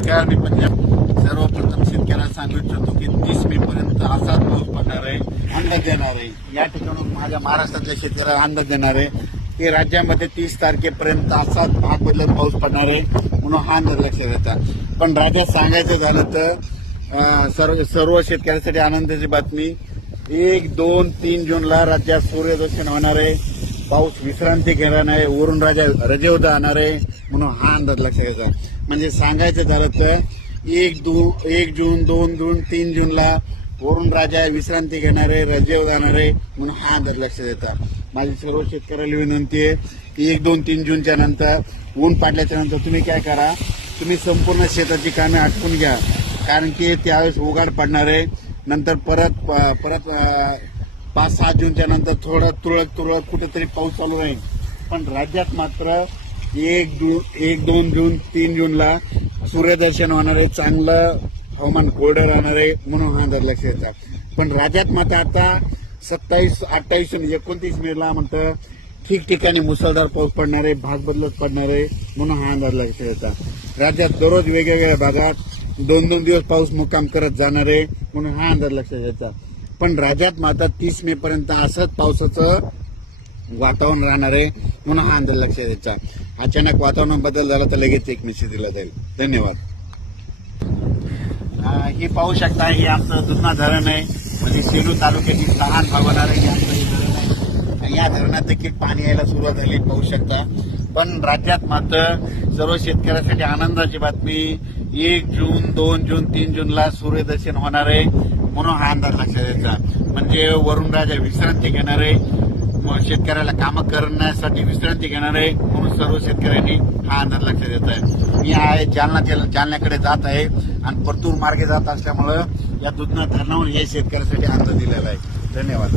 नमस्कार मी पंजाब सर्वप्रथम शेतकऱ्याला सांगू इच्छितो की तीस मे पर्यंत असाच पाऊस पडणार आहे अंदाज देणार आहे. या ठिकाणून माझ्या महाराष्ट्रातल्या शेतकऱ्याला अंदाज देणार आहे. की राज्यामध्ये तीस तारखेपर्यंत असाच भाग बदलत पाऊस पडणार आहे म्हणून हा निर्लक्ष देता पण राज्यात सांगायचं झालं तर सर्व सर्व शेतकऱ्यांसाठी आनंदाची बातमी. एक दोन तीन जूनला राज्यात सूर्यदर्शन होणार आहे. पाऊस विश्रांती घेणार नाही. वरून राजा रजेवदा जाणार आहे. म्हणून हा अंदाज लक्षात घ्यायचा. म्हणजे सांगायचं झालं तर एक दो एक जून दोन जून तीन जूनला वरून राजा विश्रांती घेणारे रजेव रजेवर म्हणून हा अंदाज लक्षात येतात माझी सर्व शेतकऱ्याला विनंती आहे की एक दोन तीन जूनच्या नंतर ऊन पाडल्याच्या नंतर तुम्ही काय करा तुम्ही संपूर्ण शेताची कामे आटपून घ्या. कारण की त्यावेळेस उघाड पडणार आहे. नंतर परत परत पाच सहा जूनच्या नंतर थोडं तुरळक तुरळक कुठेतरी पाऊस चालू राहील. पण राज्यात मात्र एक जून एक दोन जून तीन जूनला सूर्यदर्शन होणार आहे चांगलं हवामान कोरडं राहणार आहे म्हणून हा अंदाज लक्षात येतात. पण राज्यात मात्र आता सत्तावीस अठ्ठावीस आणि एकोणतीस मेला म्हणतं ठिकठिकाणी मुसळधार पाऊस पडणार आहे भाग बदलत पडणार आहे म्हणून हा अंदाज लक्षात येतात. राज्यात दररोज वेगवेगळ्या भागात दोन दोन दिवस पाऊस मुक्काम करत जाणार आहे म्हणून हा अंदाज लक्षात येतात. पण राज्यात मात्र तीस मे पर्यंत असंच पावसाचं वातावरण राहणार आहे म्हणून हा अंदाज लक्षात यायचा अचानक वातावरण बदल झाला तर लगेच एक मेसेज दिला जाईल. धन्यवाद. हे पाहू शकता हे आमचं दुधना धरण आहे. म्हणजे सेलू तालुक्यातील लहान भागवणार हे आमचं हे धरण आहे. या धरणात देखील पाणी यायला सुरुवात झाली पाहू शकता. पण राज्यात मात्र सर्व शेतकऱ्यांसाठी आनंदाची बातमी एक जून दोन जून तीन जूनला सूर्यदर्शन होणार आहे म्हणून हा अंदाज लक्षात यायचा म्हणजे वरुण राजा विश्रांती घेणार आहे. शेतकऱ्याला कामं करण्यासाठी विश्रांती घेणार आहे म्हणून सर्व शेतकऱ्यांनी हा अंदाज लक्षात येत आहे. मी आहे जालना जालन्याकडे जात आहे आणि परतूर मार्गे जात असल्यामुळं या दुधना धरणावर या शेतकऱ्यासाठी अंदाज दिलेला आहे. धन्यवाद.